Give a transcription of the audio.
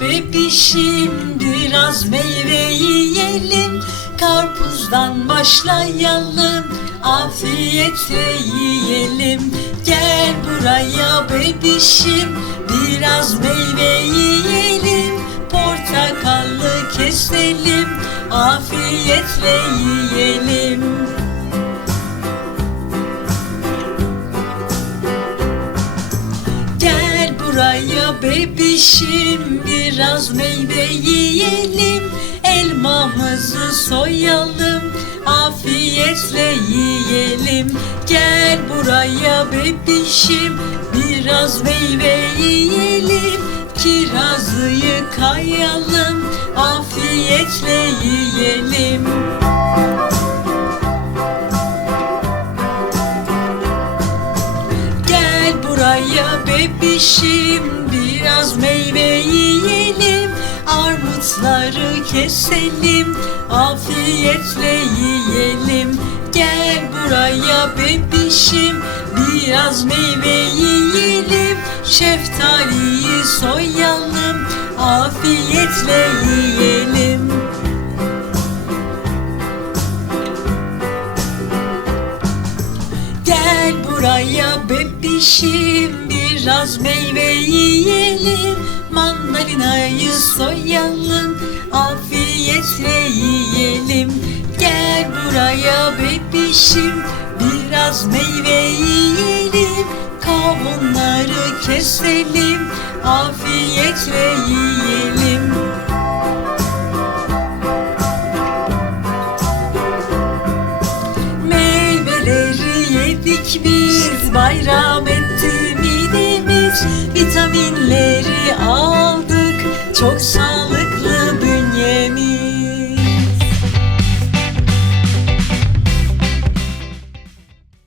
bebişim biraz meyve yiyelim. Karpuzdan başlayalım afiyetle yiyelim. Gel buraya bebişim biraz meyve yiyelim. Portakallı keselim afiyetle yiyelim buraya bebişim biraz meyve yiyelim Elmamızı soyalım afiyetle yiyelim. Gel buraya bebişim biraz meyve yiyelim Kirazıyı kayalım afiyetle yiyelim Buraya bebişim biraz meyve yiyelim Armutları keselim afiyetle yiyelim. Gel buraya bebişim biraz meyve yiyelim Şeftaliyi soyalım afiyetle yiyelim. Gel buraya bebişim biraz meyve yiyelim. Mandalinayı soyalım afiyetle yiyelim. Gel buraya bebişim biraz meyve yiyelim. Kavunları keselim afiyetle yiyelim biz bayram etti midemiz Vitaminleri aldık. Çok sağ